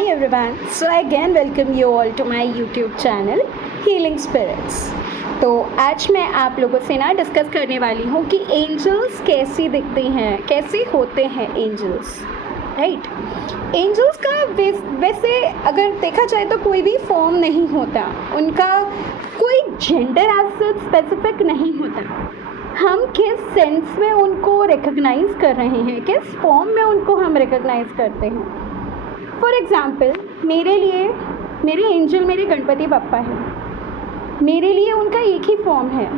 Hi everyone, so I again welcome you all to my YouTube channel Healing Spirits। तो आज मैं आप लोगों से ना डिस्कस करने वाली हूँ कि एंजल्स कैसी दिखती हैं, कैसे होते हैं एंजल्स, राइट। एंजल्स का वैसे अगर देखा जाए तो कोई भी फॉर्म नहीं होता, उनका कोई जेंडर एज सच स्पेसिफिक नहीं होता। हम किस सेंस में उनको रिकग्नाइज कर रहे हैं, किस फॉर्म में उनको हम रिकग्नाइज करते हैं। फॉर एग्ज़ाम्पल मेरे लिए मेरे एंजल मेरे गणपति बप्पा है। मेरे लिए उनका एक ही फॉर्म है,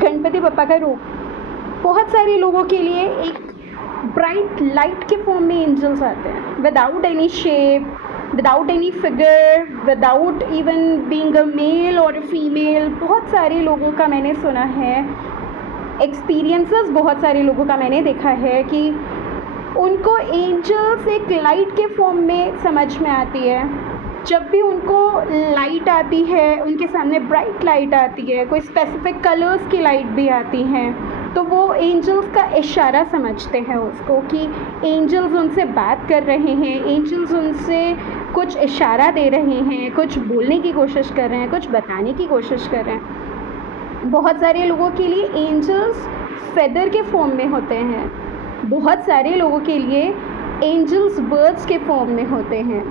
गणपति बप्पा का रूप। बहुत सारे लोगों के लिए एक ब्राइट लाइट के फॉर्म में एंजल्स आते हैं, without any shape, without any figure, without even being a male और अ फीमेल। बहुत सारे लोगों का मैंने सुना है, एक्सपीरियंसेस बहुत सारे लोगों का मैंने देखा है कि उनको एंजल्स एक लाइट के फॉर्म में समझ में आती है। जब भी उनको लाइट आती है, उनके सामने ब्राइट लाइट आती है, कोई स्पेसिफिक कलर्स की लाइट भी आती हैं, तो वो एंजल्स का इशारा समझते हैं उसको कि एंजल्स उनसे बात कर रहे हैं, एंजल्स उनसे कुछ इशारा दे रहे हैं, कुछ बोलने की कोशिश कर रहे हैं, कुछ बताने की कोशिश कर रहे हैं। बहुत सारे लोगों के लिए एंजल्स फेदर के फॉर्म में होते हैं, बहुत सारे लोगों के लिए एंजल्स बर्ड्स के फॉर्म में होते हैं,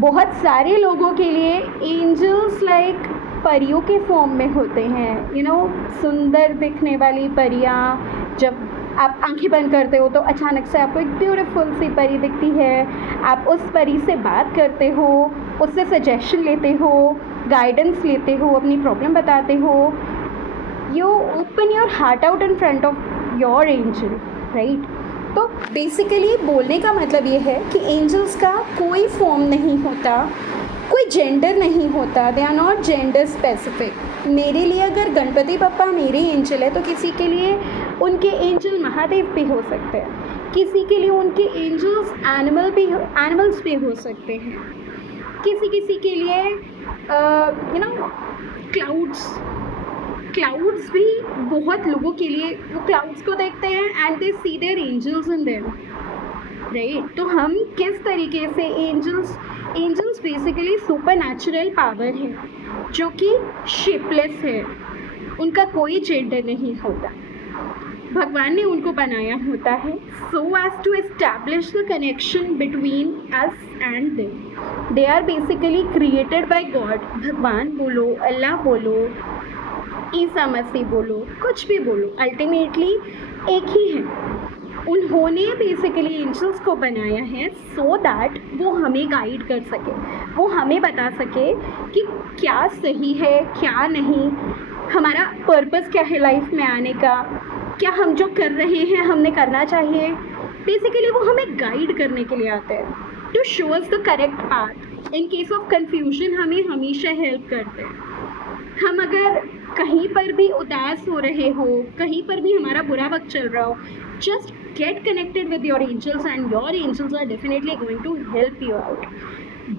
बहुत सारे लोगों के लिए एंजल्स लाइक परियों के फॉर्म में होते हैं। सुंदर दिखने वाली परियाँ, जब आप आंखें बंद करते हो तो अचानक से आपको एक ब्यूटीफुल सी परी दिखती है। आप उस परी से बात करते हो, उससे सजेशन लेते हो, गाइडेंस लेते हो, अपनी प्रॉब्लम बताते हो। You open your heart out in front of your angel, right. तो बेसिकली बोलने का मतलब ये है कि एंजल्स का कोई फॉर्म नहीं होता, कोई जेंडर नहीं होता, they are not gender specific. मेरे लिए अगर गणपति बप्पा मेरे एंजल है तो किसी के लिए उनके एंजल महादेव भी हो सकते हैं, किसी के लिए उनके एंजल्स एनिमल्स भी हो सकते हैं, किसी के लिए क्लाउड्स भी बहुत लोगों के लिए वो क्लाउड्स को देखते हैं and they see their angels in them, right. तो हम किस तरीके से angels basically supernatural power है जो कि शेपलेस है, उनका कोई जेंडर नहीं होता। भगवान ने उनको बनाया होता है so as to establish the connection between us and them. They are basically created by God. भगवान बोलो, अल्लाह बोलो, ईसा मसीह बोलो, कुछ भी बोलो, अल्टीमेटली एक ही है। उन्होंने बेसिकली एंजल्स को बनाया है सो दैट वो हमें गाइड कर सके, वो हमें बता सके कि क्या सही है, क्या नहीं, हमारा पर्पस क्या है लाइफ में आने का, क्या हम जो कर रहे हैं हमने करना चाहिए। बेसिकली वो हमें गाइड करने के लिए आते हैं, to show us the correct path. In case of confusion हमें हमेशा हेल्प करते हैं। हम अगर कहीं पर भी उदास हो रहे हो, कहीं पर भी हमारा बुरा वक्त चल रहा हो, just get connected with your angels and your angels are definitely going to help you out.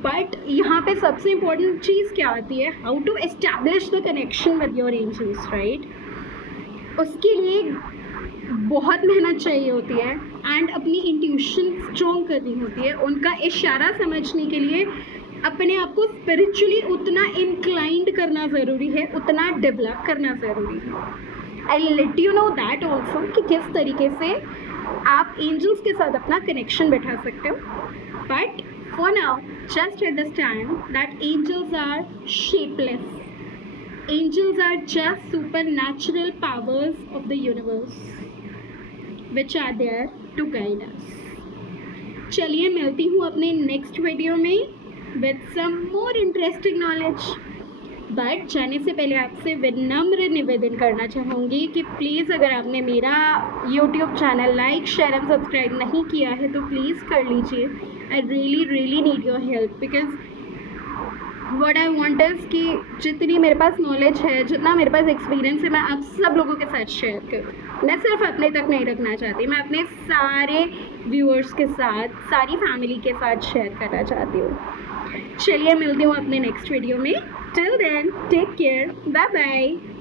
But यहाँ पे सबसे इम्पोर्टेंट चीज़ क्या आती है, how to establish the connection with your angels, right. उसके लिए बहुत मेहनत चाहिए होती है एंड अपनी इंट्यूशन स्ट्रॉन्ग करनी होती है। उनका इशारा समझने के लिए अपने आप को स्पिरिचुअली उतना इंक्लाइंड करना ज़रूरी है, उतना डेवलप करना ज़रूरी है। I let you know that also कि किस तरीके से आप एंजल्स के साथ अपना कनेक्शन बैठा सकते हो। But for now just understand that angels are shapeless. Angels are just supernatural powers of the universe which are there to guide us. चलिए मिलती हूँ अपने नेक्स्ट वीडियो में with some more interesting knowledge। But जाने से पहले आपसे विनम्र निवेदन करना चाहूँगी कि प्लीज़ अगर आपने मेरा YouTube channel like, share and subscribe नहीं किया है तो प्लीज़ कर लीजिए। I really need your help because what I want is कि जितनी मेरे पास नॉलेज है, जितना मेरे पास एक्सपीरियंस है, मैं आप सब लोगों के साथ शेयर करूँ। मैं सिर्फ अपने तक नहीं रखना चाहती, मैं अपने सारे व्यूअर्स के साथ, सारी फैमिली के साथ शेयर करना चाहती हूँ। चलिए मिलती हूँ अपने नेक्स्ट वीडियो में। Till then take care, bye bye.